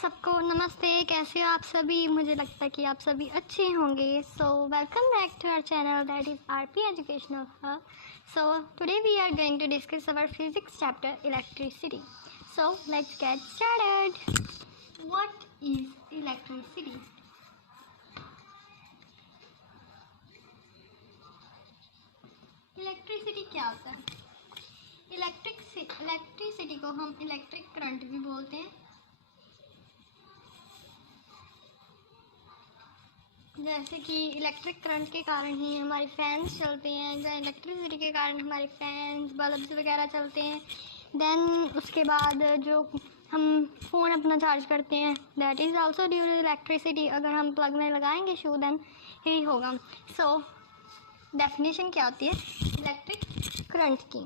सबको नमस्ते। कैसे हो आप सभी? मुझे लगता है कि आप सभी अच्छे होंगे। So welcome back to our channel that is RP educational hub. So today we are going to discuss our physics chapter electricity. So let's get started. What is electricity? Electricity क्या होता है? इलेक्ट्रिसिटी को हम electric current भी बोलते हैं। जैसे कि इलेक्ट्रिक करंट के कारण ही हमारे फैंस चलते हैं, या इलेक्ट्रिसिटी के कारण हमारे फैंस बल्ब्स वगैरह चलते हैं। देन उसके बाद जो हम फ़ोन अपना चार्ज करते हैं that is also due to electricity. अगर हम प्लग में लगाएंगे शू देन ही होगा। सो डेफिनेशन क्या होती है इलेक्ट्रिक करंट की?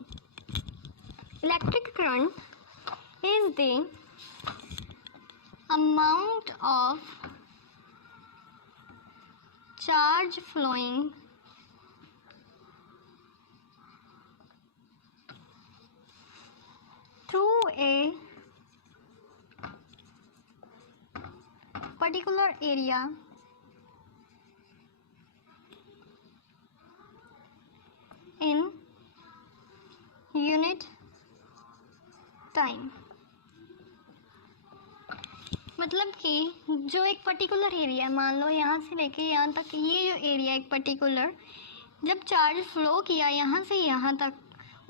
Electric current is the amount of charge flowing through a particular area in unit time। मतलब कि जो एक पर्टिकुलर एरिया, मान लो यहाँ से लेके यहाँ तक, ये जो एरिया एक पर्टिकुलर जब चार्ज फ्लो किया यहाँ से यहाँ तक,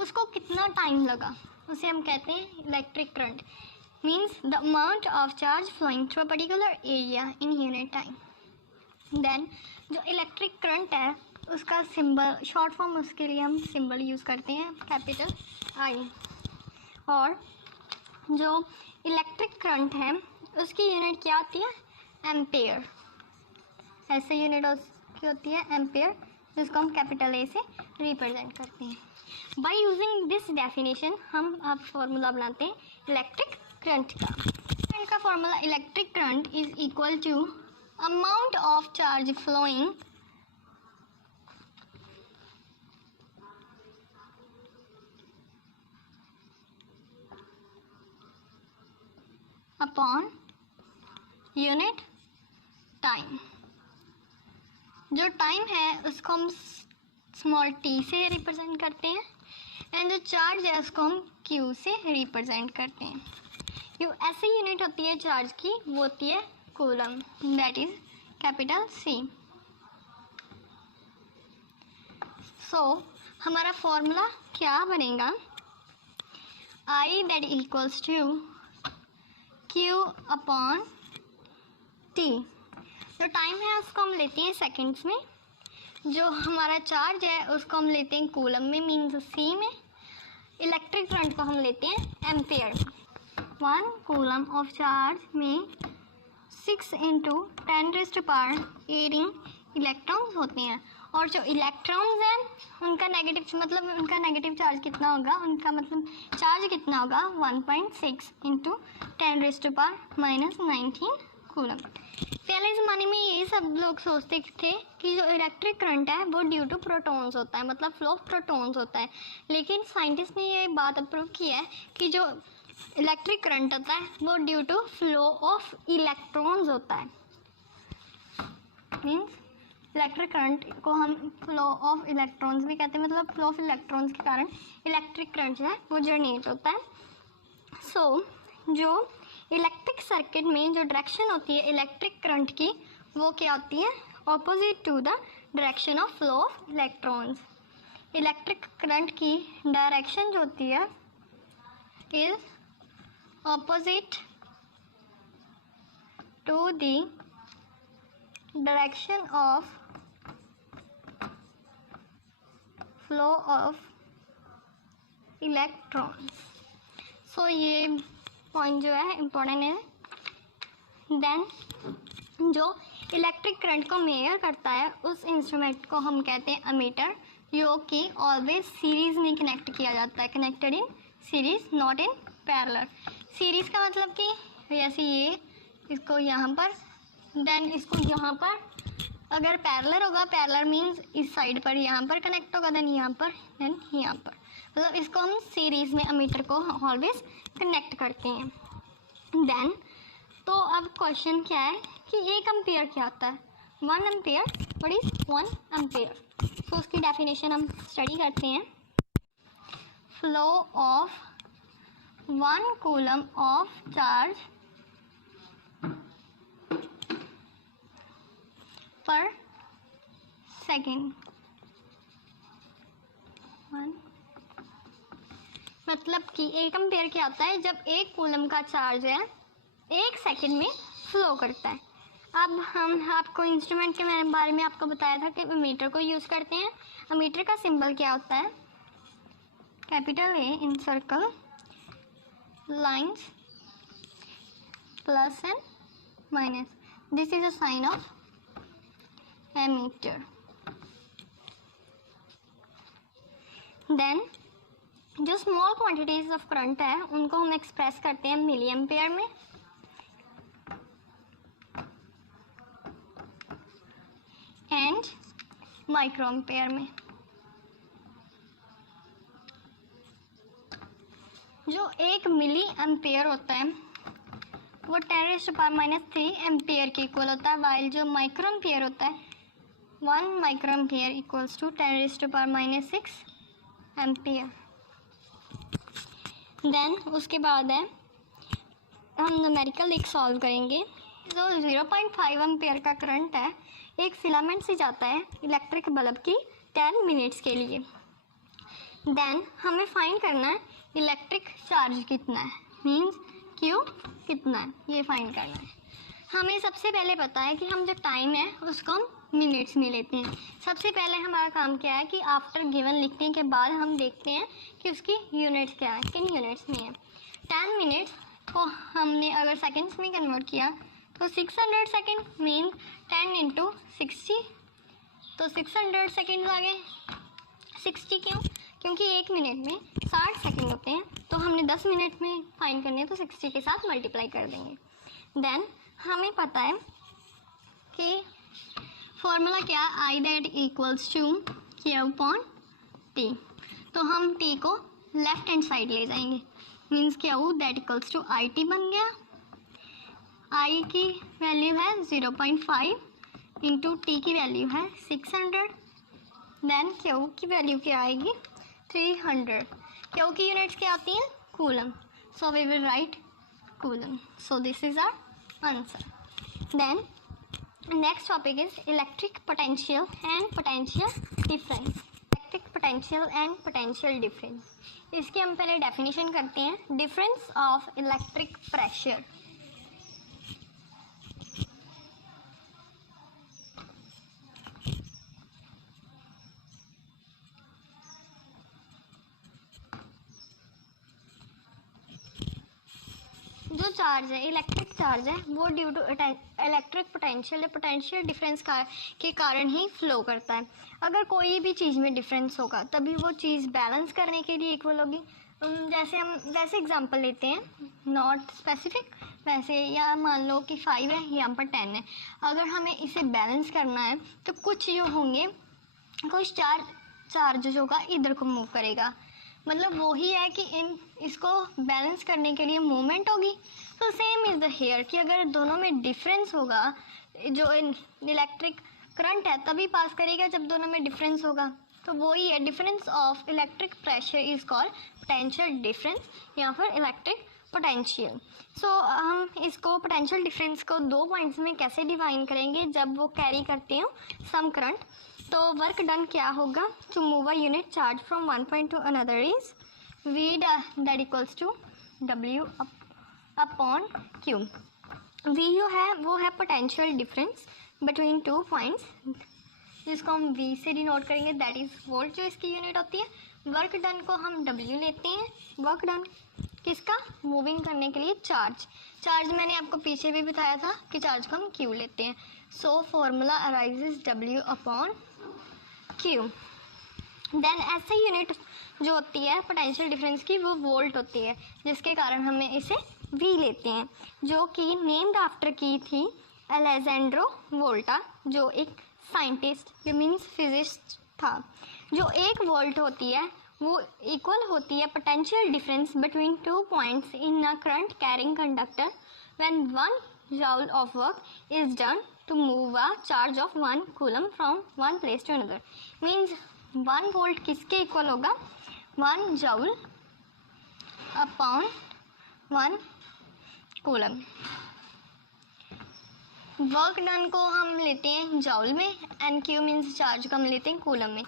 उसको कितना टाइम लगा, उसे हम कहते हैं electric current. Means the amount of charge flowing through a particular area in unit time. Then जो इलेक्ट्रिक करंट है उसका सिंबल, शॉर्ट फॉर्म उसके लिए हम सिंबल यूज़ करते हैं कैपिटल आई। और जो इलेक्ट्रिक करंट है उसकी यूनिट क्या होती है? एम्पेयर। ऐसे यूनिट उसकी होती है एम्पेयर, जिसको हम कैपिटल ए से रिप्रेजेंट करते हैं। बाय यूजिंग दिस डेफिनेशन हम अब फॉर्मूला बनाते हैं इलेक्ट्रिक करंट का। करंट का formula electric current is equal to amount of charge flowing upon unit time. जो टाइम है उसको हम स्मॉल टी से रिप्रेजेंट करते हैं, एंड जो चार्ज है उसको हम क्यू से रिप्रेजेंट करते हैं। क्यू ऐसी यूनिट होती है चार्ज की, वो होती है coulomb, that is capital C. So हमारा फॉर्मूला क्या बनेगा? I that equals to Q upon T. जो टाइम है उसको हम लेते हैं सेकंड्स में, जो हमारा चार्ज है उसको हम लेते हैं कूलम में, मीन्स सी में। इलेक्ट्रिक करंट को हम लेते हैं एम्पेयर में। 1 कूलम ऑफ चार्ज में 6 × 10⁻⁸ इलेक्ट्रॉन्स होते हैं। और जो इलेक्ट्रॉन्स हैं उनका नेगेटिव चार्ज कितना होगा, उनका मतलब चार्ज कितना होगा 1.6 × 10⁻⁻19 कूलम। पहले ज़माने में ये सब लोग सोचते थे कि जो इलेक्ट्रिक करंट है वो ड्यू टू प्रोटॉन्स होता है, मतलब फ्लो ऑफ प्रोटॉन्स होता है। लेकिन साइंटिस्ट ने ये बात अप्रूव की है कि जो इलेक्ट्रिक करंट होता है वो due to flow of electrons होता है। मीन्स इलेक्ट्रिक करंट को हम फ्लो ऑफ इलेक्ट्रॉन्स भी कहते हैं, मतलब फ्लो ऑफ इलेक्ट्रॉन्स के कारण इलेक्ट्रिक करंट जो है वो जनरेट होता है। सो जो इलेक्ट्रिक सर्किट में जो डायरेक्शन होती है इलेक्ट्रिक करंट की, वो क्या होती है? Opposite to the direction of flow of electrons. Electric current की डायरेक्शन जो होती है is opposite to the direction of flow of electrons. So ये पॉइंट जो है इम्पोर्टेंट है। देन जो इलेक्ट्रिक करंट को मेजर करता है उस इंस्ट्रूमेंट को हम कहते हैं अमीटर, जो कि ऑलवेज सीरीज में कनेक्ट किया जाता है, connected in series not in parallel. Series का मतलब कि जैसे ये इसको यहाँ पर, देन इसको यहाँ पर, अगर पैरेलल होगा, पैरेलल मीन्स इस साइड पर यहाँ पर कनेक्ट होगा, देन यहाँ पर, देन यहाँ पर, मतलब इसको हम सीरीज़ में अमीटर को ऑलवेज कनेक्ट करते हैं। देन तो अब क्वेश्चन क्या है कि 1 एम्पियर क्या होता है? 1 एम्पियर, व्हाट इज 1 एम्पियर? तो उसकी डेफिनेशन हम स्टडी करते हैं। Flow of 1 coulomb of charge पर सेकेंड। मतलब कि 1 एम्पियर क्या होता है? जब 1 कूलम का चार्ज है 1 सेकेंड में फ्लो करता है। अब हम आपको इंस्ट्रूमेंट के बारे में आपको बताया था कि एमीटर को यूज़ करते हैं। एमीटर का सिंबल क्या होता है? Capital A in circle, lines plus and minus, this is a sign of ammeter. Then जो स्मॉल क्वांटिटीज ऑफ करंट है उनको हम एक्सप्रेस करते हैं मिली एम्पेयर में, एंड माइक्रो एम्पेयर में। जो 1 मिली एम्पेयर होता है वो 10⁻³ एम्पेयर के इक्वल होता है, वाइल जो माइक्रो एम्पेयर होता है 1 micro ampere equals to 10⁻⁶ ampere. Then उसके बाद है हम न्यूमेरिकल एक सॉल्व करेंगे। जो 0.5 एम्पेयर का करंट है एक फिलामेंट से जाता है इलेक्ट्रिक बल्ब की 10 मिनट्स के लिए। देन हमें फाइंड करना है इलेक्ट्रिक चार्ज कितना है, मींस क्यू कितना है, ये फाइंड करना है। हमें सबसे पहले पता है कि हम जो टाइम है उसको हम मिनट्स में लेते हैं। सबसे पहले हमारा काम क्या है कि आफ्टर गिवन लिखने के बाद हम देखते हैं कि उसकी यूनिट्स क्या है, किन यूनिट्स में है। 10 मिनट्स को हमने अगर सेकंड्स में कन्वर्ट किया तो 600 सेकेंड, मीन 10 × 60, तो 600 सेकेंड आ गए। 60 क्यों? क्योंकि 1 मिनट में 60 सेकेंड होते हैं, तो हमने 10 मिनट में फाइंड करने हैं तो 60 के साथ मल्टीप्लाई कर देंगे। देन हमें पता है कि फॉर्मूला क्या, आई दैट इक्वल्स टू Q/T। तो हम T को लेफ्ट हैंड साइड ले जाएंगे, means Q that equals to IT बन गया। I की वैल्यू है 0.5 इंटू T की वैल्यू है 600। देन Q की वैल्यू क्या आएगी? 300। Q की यूनिट्स क्या आती हैं? Coulomb. So we will write coulomb. So this is our answer. Then next topic is electric potential and potential difference। electric potential and potential difference, इसकी हम पहले डेफिनेशन करते हैं। Difference of electric pressure. जो charge है electric charge है वो due to electric potential या पोटेंशियल डिफरेंस के कारण ही फ्लो करता है। अगर कोई भी चीज़ में डिफरेंस होगा तभी वो चीज़ बैलेंस करने के लिए इक्वल होगी। वैसे एग्जांपल लेते हैं, नॉट स्पेसिफिक, वैसे या मान लो कि 5 है यहाँ पर 10 है। अगर हमें इसे बैलेंस करना है तो कुछ जो होंगे, कुछ चार्ज होगा इधर को मूव करेगा, मतलब वो ही है कि इसको बैलेंस करने के लिए मूवमेंट होगी। तो सेम इज़ द हेयर कि अगर दोनों में डिफरेंस होगा, जो इलेक्ट्रिक करंट है तभी पास करेगा जब दोनों में डिफरेंस होगा। तो वही है, difference of electric pressure is called potential difference या फिर इलेक्ट्रिक पोटेंशियल। सो हम इसको पोटेंशियल डिफरेंस को 2 पॉइंट्स में कैसे डिवाइन करेंगे, जब वो कैरी करते हो सम करंट। तो वर्क डन क्या होगा, to move a unit charge from one point to another is V that equals to W upon Q। V जो है वो है पोटेंशियल डिफरेंस बिटवीन 2 पॉइंट्स, जिसको हम V से डिनोट करेंगे, दैट इज वोल्ट जो इसकी यूनिट होती है। वर्क डन को हम W लेते हैं। वर्क डन किसका, मूविंग करने के लिए चार्ज मैंने आपको पीछे भी बताया था कि चार्ज को हम Q लेते हैं। So formula arises W upon Q। Then ऐसे यूनिट जो होती है पोटेंशियल डिफरेंस की वो वोल्ट होती है, जिसके कारण हमें इसे V लेते हैं, जो कि नेम्ड आफ्टर की थी अलेजेंड्रो वोल्टा, जो एक साइंटिस्ट मीन्स फिजिस्ट था। जो 1 वोल्ट होती है वो इक्वल होती है potential difference between 2 points in a current carrying conductor when 1 joule of work is done to move a charge of 1 coulomb from one place to another. Means 1 volt किसके equal होगा? 1 joule upon 1 coulomb. Work done को हम लेते हैं जॉल में and Q means charge को हम लेते हैं कूलम में.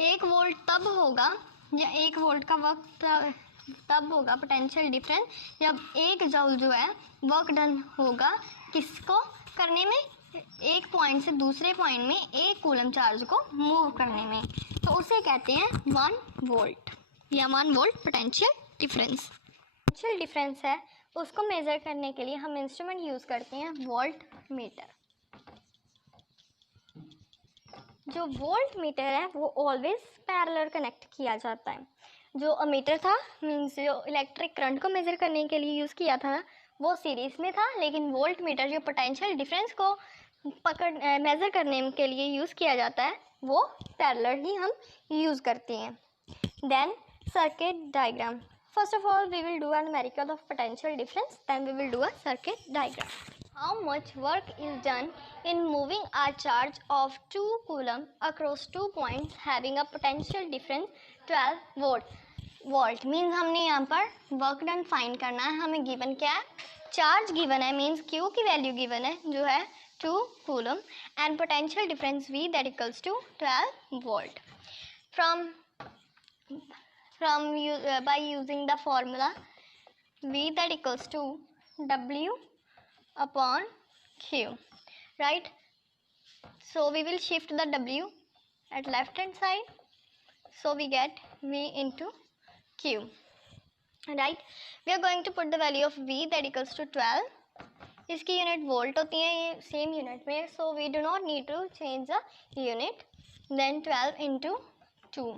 1 वोल्ट तब होगा या 1 वोल्ट का वर्क तब होगा पोटेंशियल डिफरेंस जब 1 जॉल जो है वर्क डन होगा किसको करने में? एक पॉइंट से दूसरे पॉइंट में 1 कूलम चार्ज को मूव करने में. तो उसे कहते हैं 1 वोल्ट या 1 volt potential difference. Potential difference है उसको मेज़र करने के लिए हम इंस्ट्रूमेंट यूज़ करते हैं वोल्ट मीटर. जो वोल्ट मीटर है वो ऑलवेज पैरेलल कनेक्ट किया जाता है. जो अमीटर था मीन्स जो इलेक्ट्रिक करंट को मेज़र करने के लिए यूज़ किया था वो सीरीज़ में था, लेकिन वोल्ट मीटर जो पोटेंशियल डिफरेंस को मेज़र करने के लिए यूज़ किया जाता है वो पैरेलल ही हम यूज़ करते हैं. Then circuit diagram. First of all, we will do a numerical of potential difference, then we will do a circuit diagram. How much work is done in moving a charge of 2 coulomb across 2 points having a potential difference 12 volt. Volt means हमने यहाँ पर work done find करना है. हमें given क्या है? Charge given है means Q की value given है जो है 2 coulomb and potential difference V that equals to 12 volt. By using the formula V that equals to W upon Q, right? So we will shift the W at left hand side, so we get V into Q, right? We are going to put the value of V that equals to 12. इसकी unit volt होती है, ये same unit में, so we do not need to change the unit. Then 12 into 2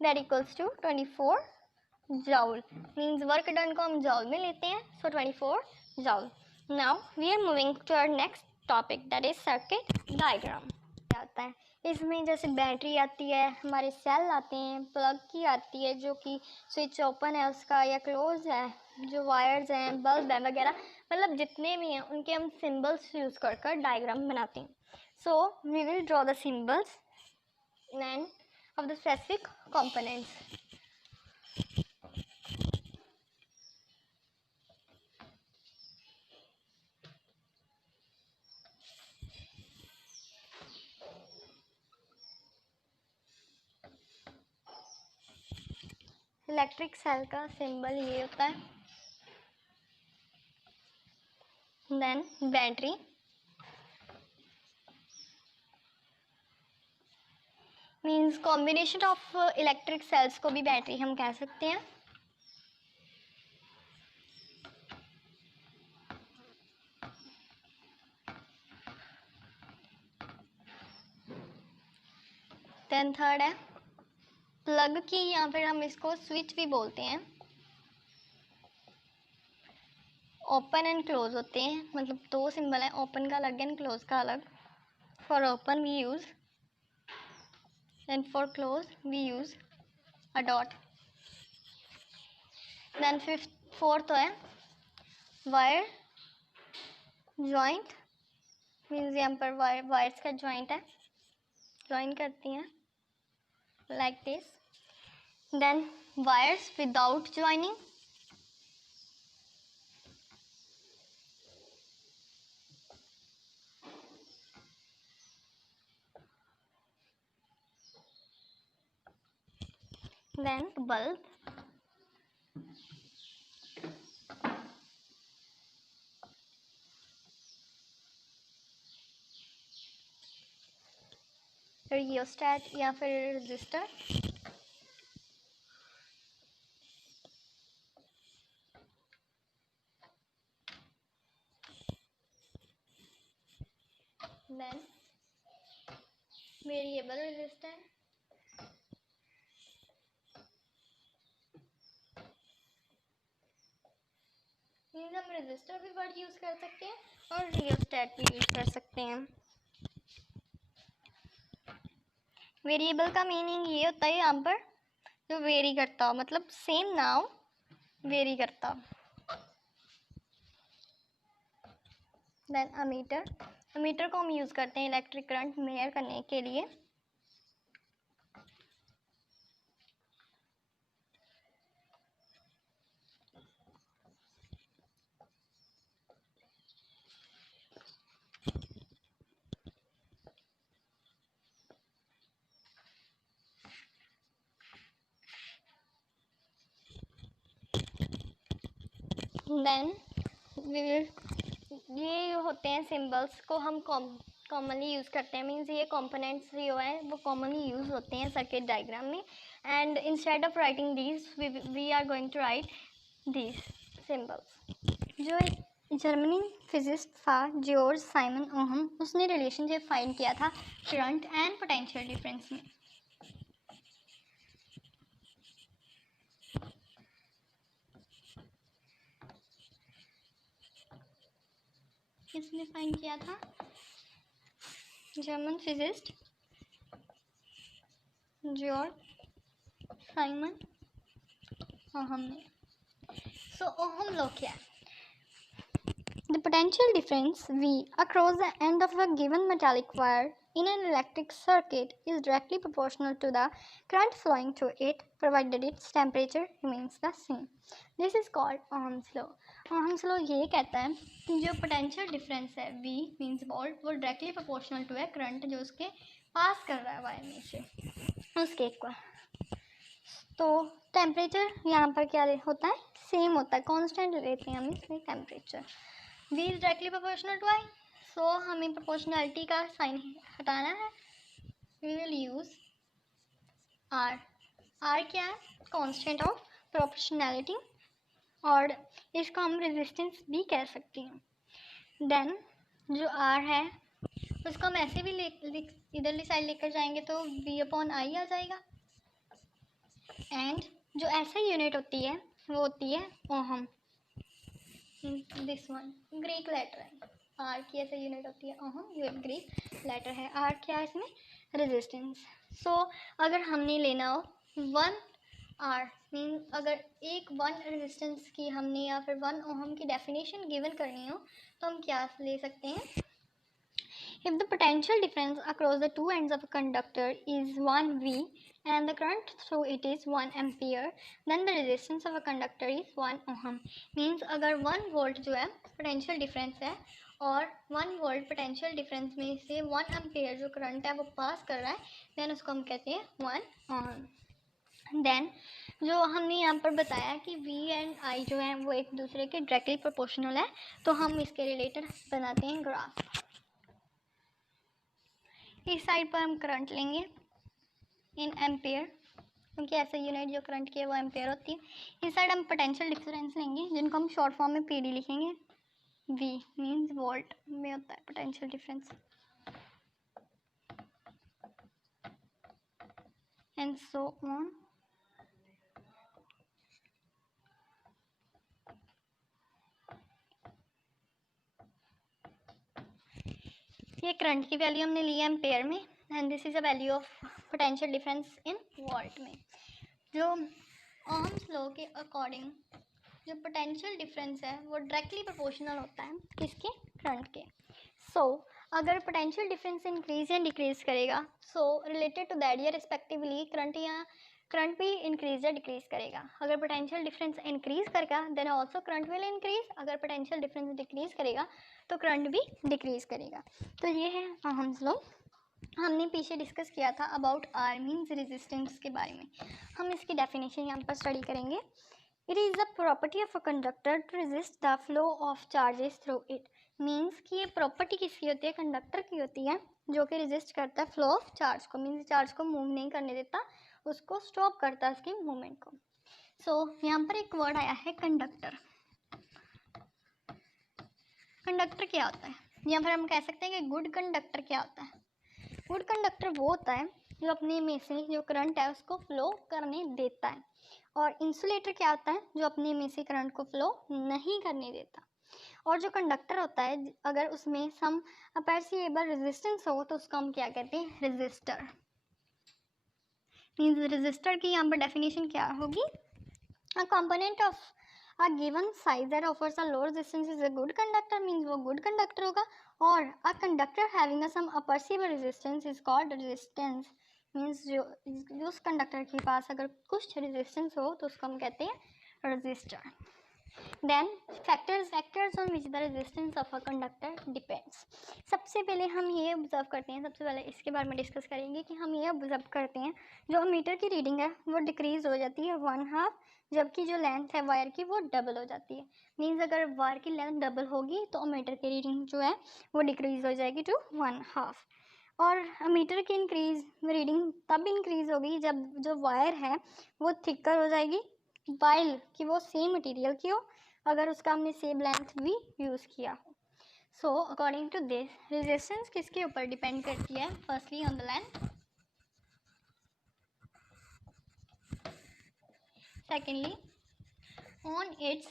that equals to 24 joule. Means work done को हम joule में लेते हैं, so 24 joule. Now we are moving to our next topic, that is circuit diagram. आता है इसमें जैसे battery आती है, हमारे सेल आते हैं, प्लग की आती है जो कि स्विच ओपन है उसका या क्लोज है, जो वायर्स हैं, बल्ब है वगैरह, मतलब जितने भी हैं उनके हम सिंबल्स यूज़ कर कर डायग्राम बनाते हैं. So we will draw the symbols and of the specific components. Electric cell का सिंबल ये होता है. Then battery means combination of electric cells को भी बैटरी हम कह सकते हैं. देन थर्ड है प्लग की, या फिर हम इसको स्विच भी बोलते हैं. ओपन एंड क्लोज होते हैं, मतलब 2 सिंबल है, ओपन का अलग एंड क्लोज का अलग. For open we use and for close we use a dot. Then fourth है wire joint, means यहाँ पर wires का joint है, join करती हैं like this. Then wires without joining, then bulb, rheostat या फिर resistor. Then variable resistor, means हम रजिस्टर भी वर्ड यूज़ कर सकते हैं और रियोस्टेट भी यूज़ कर सकते हैं. वेरिएबल का मीनिंग ये होता है यहाँ पर जो वेरी करता हो, मतलब सेम नाउ वेरी करता हो. देन अमीटर को हम यूज़ करते हैं इलेक्ट्रिक करंट मेजर करने के लिए। देन ये होते हैं सिंबल्स को हम कॉमनली यूज़ करते हैं, मीन्स ये कंपोनेंट्स जो है वो कॉमनली यूज़ होते हैं सर्किट डायग्राम में। And instead of writing these we are going to write these symbols. जो एक जर्मनी फिजिस्ट था जॉर्ज साइमन ओहम, उसने रिलेशनशिप फाइंड किया था करंट एंड पोटेंशियल डिफरेंस में। किसने फाइंड किया था? German physicist George Simon ohm ने। सो ओहम लॉ क्या है? The potential difference V across the end of a given metallic wire in an electric circuit is directly proportional to the current flowing through it, provided its temperature remains the same. This is called Ohm's law. Ohm's law ये कहता है कि जो potential difference है V means volt, वो directly proportional to है current जो उसके पास कर रहा है वायर में से उसके इक्वल। तो टेम्परेचर यहाँ पर क्या होता है? सेम होता है, कांस्टेंट लेते हैं हम इसमें temperature. V is directly proportional to I, so हमें प्रोपोर्शनलिटी का साइन हटाना है। We will use R। R क्या है? कांस्टेंट ऑफ प्रोपोर्शनैलिटी, और इसको हम रेजिस्टेंस भी कह सकते हैं। देन जो R है उसको हम ऐसे भी इधरली साइड लेकर जाएंगे तो V/I आ जाएगा। एंड जो ऐसा यूनिट होती है वो होती है ohm. This one Greek letter है, आर की ऐसे यूनिट होती है ओहम, ये ग्रीक लेटर है। आर क्या है इसमें? रेजिस्टेंस। सो अगर हमने लेना हो 1 आर मीन अगर एक 1 रेजिस्टेंस की हमने या फिर 1 ओहम की डेफिनेशन गिवन करनी हो तो हम क्या ले सकते हैं? If the potential difference across the two ends of a conductor is 1 V and the current through it is 1 ampere, then the resistance of a conductor is 1 ohm. Means अगर 1 volt जो है potential difference है और 1 volt potential difference में से 1 ampere जो current है वो pass कर रहा है, then उसको हम कहते हैं 1 ohm. देन जो हमने यहाँ पर बताया कि V एंड I जो है वो एक दूसरे के डायरेक्टली प्रोपोर्शनल है, तो हम इसके रिलेटेड बनाते हैं ग्राफ। इस साइड पर हम करंट लेंगे इन एम्पेयर, क्योंकि ऐसा यूनिट जो करंट की है वो एम्पेयर होती है। इस साइड हम पोटेंशियल डिफरेंस लेंगे जिनको हम शॉर्ट फॉर्म में PD लिखेंगे। V मीन्स वोल्ट में होता है potential difference, and so on. ये करंट की वैल्यू हमने ली है एम्पेयर में, and this is a value of potential difference in volt में। जो ओहम्स लॉ के अकॉर्डिंग जो पोटेंशियल डिफरेंस है वो डायरेक्टली प्रोपोर्शनल होता है किसके? करंट के। सो अगर पोटेंशियल डिफरेंस इंक्रीज या डिक्रीज करेगा, सो रिलेटेड टू दैट या रिस्पेक्टिवली करंट भी इंक्रीज या डिक्रीज करेगा। अगर पोटेंशियल डिफरेंस इंक्रीज करेगा then also current will increase, अगर पोटेंशियल डिफरेंस डिक्रीज करेगा तो करंट भी डिक्रीज करेगा। तो ये है ओहम्स लॉ। हमने पीछे डिस्कस किया था अबाउट आर मीन्स रेजिस्टेंस के बारे में। हम इसकी डेफिनेशन यहाँ पर स्टडी करेंगे। It is the property of a conductor to resist the flow of charges through it. Means कि ये प्रॉपर्टी किसकी होती है? कंडक्टर की होती है, जो कि रेजिस्ट करता है फ्लो ऑफ चार्ज को, मीन्स चार्ज को मूव नहीं करने देता, उसको स्टॉप करता है उसकी मूवमेंट को। सो यहाँ पर एक वर्ड आया है कंडक्टर। कंडक्टर क्या होता है? यहाँ पर हम कह सकते हैं कि गुड कंडक्टर क्या होता है? गुड कंडक्टर वो होता है जो अपने में से जो करंट है उसको फ्लो करने देता है, और इंसुलेटर क्या होता है? जो अपने में से करंट को फ्लो नहीं करने देता। और जो कंडक्टर होता है अगर उसमें सम अपेरसिएबल रेजिस्टेंस हो तो उसको हम क्या कहते हैं? रेजिस्टर। मीन्स रेजिस्टर की यहाँ पर डेफिनेशन क्या होगी? A component of a given size that offers a low resistance is a good conductor, means वो गुड कंडक्टर होगा. और a conductor having some appreciable resistance is called resistance, means जो उस कंडक्टर के पास अगर कुछ रेजिस्टेंस हो तो उसको हम कहते हैं resistor. Then factors on which the resistance of a conductor depends. सबसे पहले हम ये ऑब्जर्व करते हैं, सबसे पहले इसके बारे में डिस्कस करेंगे कि हम ये ऑब्जर्व करते हैं जो मीटर की रीडिंग है वो डिक्रीज हो जाती है 1/2, जबकि जो लेंथ है वायर की वो डबल हो जाती है. मीन्स अगर वायर की लेंथ डबल होगी तो मीटर की रीडिंग जो है वो डिक्रीज हो जाएगी टू 1/2. और मीटर की रीडिंग तब इंक्रीज होगी जब जो वायर है वो थिकर हो जाएगी, वाइल कि वो सेम मटेरियल की हो, अगर उसका हमने सेम लेंथ भी यूज़ किया हो. So according to this resistance किसके ऊपर डिपेंड करती है? Firstly on the length, secondly on its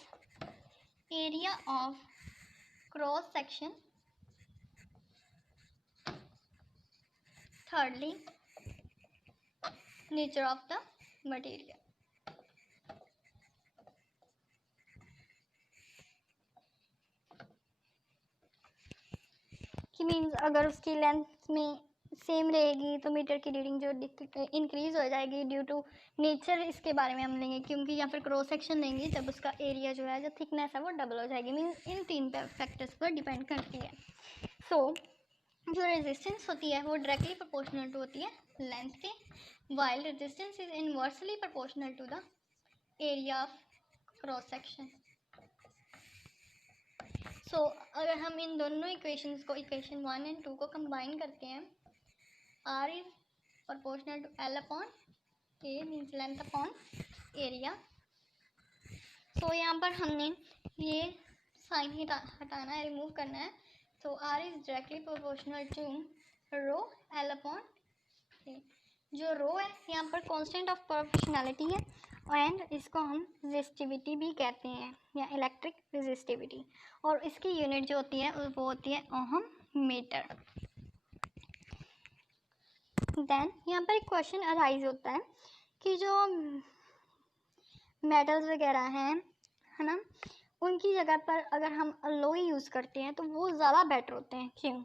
area of cross section, thirdly nature of the material. कि मीन्स अगर उसकी लेंथ में सेम रहेगी तो मीटर की रीडिंग जो इंक्रीज हो जाएगी ड्यू टू नेचर. इसके बारे में हम लेंगे क्योंकि या फिर क्रॉस सेक्शन लेंगे जब उसका एरिया जो है जो थिकनेस है वो डबल हो जाएगी. मीन्स इन 3 फैक्टर्स पर डिपेंड करती है. सो जो रेजिस्टेंस होती है वो डायरेक्टली प्रोपोर्शनल टू होती है लेंथ के, while resistance is inversely proportional to the area of cross section. So अगर हम इन दोनों इक्वेशंस को, इक्वेशन 1 एंड 2 को कंबाइन करते हैं, R is proportional to L upon A, means length upon area. So यहाँ पर हमने ये साइन हटाना है, रिमूव करना है. So R is directly proportional to rho L upon A. जो रो है यहाँ पर कांस्टेंट ऑफ प्रोपोर्शनैलिटी है एंड इसको हम रेजिस्टिविटी भी कहते हैं या इलेक्ट्रिक रेजिस्टिविटी, और इसकी यूनिट जो होती है वो होती है ओहम मीटर. देन यहाँ पर एक क्वेश्चन अराइज होता है कि जो मेटल्स वगैरह हैं, है ना, उनकी जगह पर अगर हम अलॉय यूज़ करते हैं तो वो ज़्यादा बेटर होते हैं. क्यों?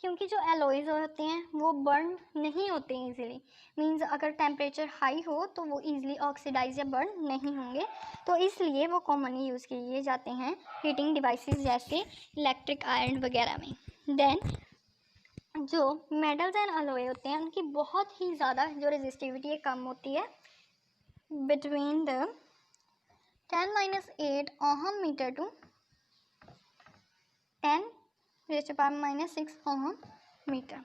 क्योंकि जो एलॉयज़ होते हैं वो बर्न नहीं होते इजीली. मींस अगर टेम्परेचर हाई हो तो वो इजीली ऑक्सीडाइज या बर्न नहीं होंगे, तो इसलिए वो कॉमनली यूज़ किए जाते हैं हीटिंग डिवाइसेस जैसे इलेक्ट्रिक आयरन वगैरह में. देन जो मेटल्स एंड अलॉय होते हैं उनकी बहुत ही ज़्यादा जो रेजिस्टिविटी है कम होती है, between the 10-8 ohm metre to 10⁻⁻6 ohm metre.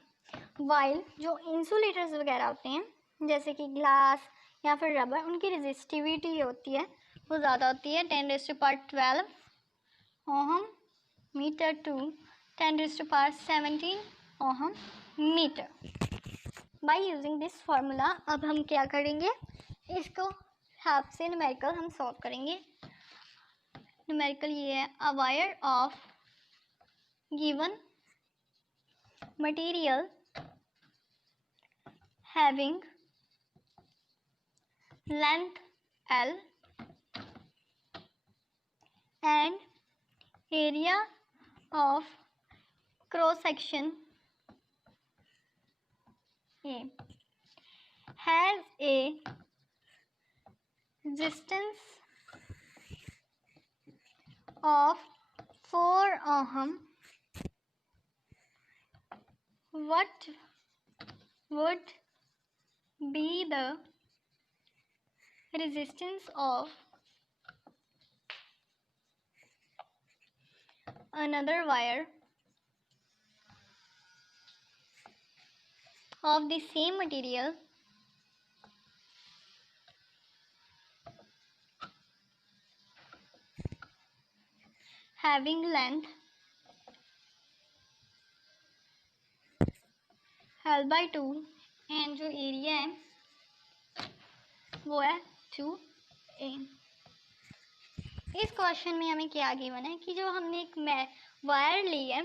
While जो इंसुलेटर्स वगैरह होते हैं जैसे कि ग्लास या फिर रबर, उनकी रेजिस्टिविटी होती है वो ज़्यादा होती है 10⁻12 ohm metre to 10⁻17 ohm metre. By using this formula अब हम क्या करेंगे, इसको हेल्प से न्यूमेरिकल हम सॉल्व करेंगे. न्यूमेरिकल ये है, a wire of given material having length L and area of cross section A has a resistance of 4 ohm. What would be the resistance of another wire of the same material having length L by 2 and जो area है वो है 2A. इस question में हमें क्या given है कि जो हमने एक वायर ली है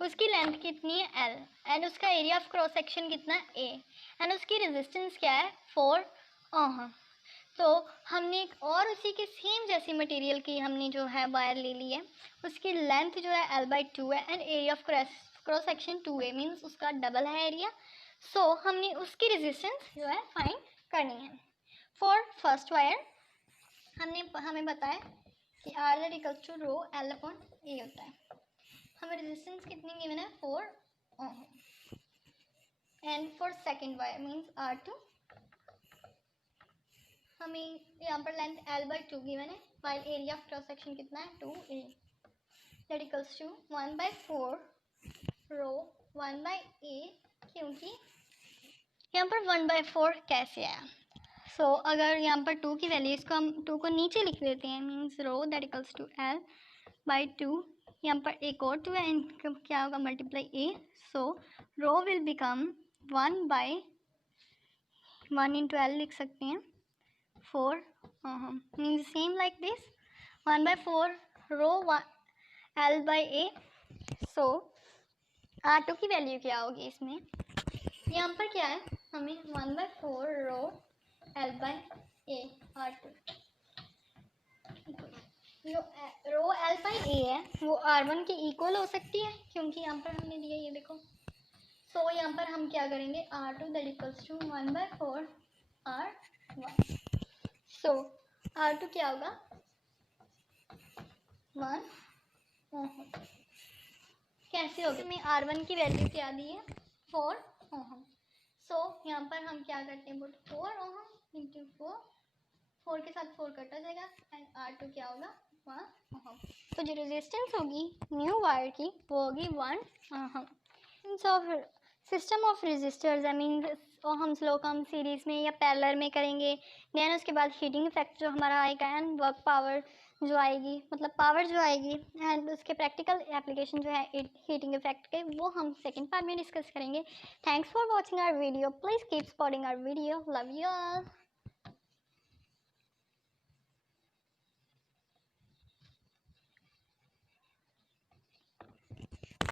उसकी लेंथ कितनी है L एंड उसका एरिया ऑफ क्रॉस सेक्शन कितना है A एंड उसकी रेजिस्टेंस क्या है 4 ओहम. तो हमने एक और उसी के सेम जैसी मटेरियल की हमने जो है वायर ले ली है, उसकी लेंथ जो है L/2 है and area of cross section 2A means उसका डबल है एरिया। सो हमने उसकी रेजिस्टेंस जो है फाइंड करनी है। फॉर फर्स्ट वायर हमें बताया कि R equals to row L/A होता है। हमें रेजिस्टेंस कितनी गिवन है 4 ohm. And for second wire means R2 हमें यहाँ पर लेंथ L/2 गिवन है, while area of cross section कितना है 2A that equals to 1/4 row 1/A, क्योंकि यहाँ पर 1/4 कैसे आया। सो अगर यहाँ पर 2 की वैल्यू, इसको हम 2 को नीचे लिख देते हैं, means rho that equals to L/2, यहाँ पर एक और 2 है, इनका क्या होगा multiply A। So rho will become 1/1 into L लिख सकते हैं 4 means same like this 1/4 row L/A। So R2 की वैल्यू क्या होगी इसमें, यहाँ पर क्या है, हमें 1/4 रो L/A R2 जो रो L/A है वो R1 के इक्वल हो सकती है, क्योंकि यहाँ पर हमने दिया ये देखो। सो यहाँ पर हम क्या करेंगे R2 that equals to 1/4 R1। So R2 क्या होगा 1 ओम। कैसे होगा, हमें R1 की वैल्यू क्या दी है 4 ओम। सो यहाँ पर हम क्या करते हैं बोल 4 ओम इंटू 4 के साथ 4 कटा जाएगा एंड R2 क्या होगा 1 ओम। तो जो रेजिस्टेंस होगी न्यू वायर की वो होगी 1 ohm. System of resistors I mean ohm's law का हम सीरीज़ में या पैरेलल में करेंगे। देन उसके बाद हीटिंग इफेक्ट जो हमारा आएगा एंड वर्क पावर जो आएगी, मतलब पावर जो आएगी, एंड उसके प्रैक्टिकल एप्लीकेशन जो है हीटिंग इफेक्ट के, वो हम सेकंड पार्ट में डिस्कस करेंगे। Thanks for watching our video, please keep supporting our video, love you all.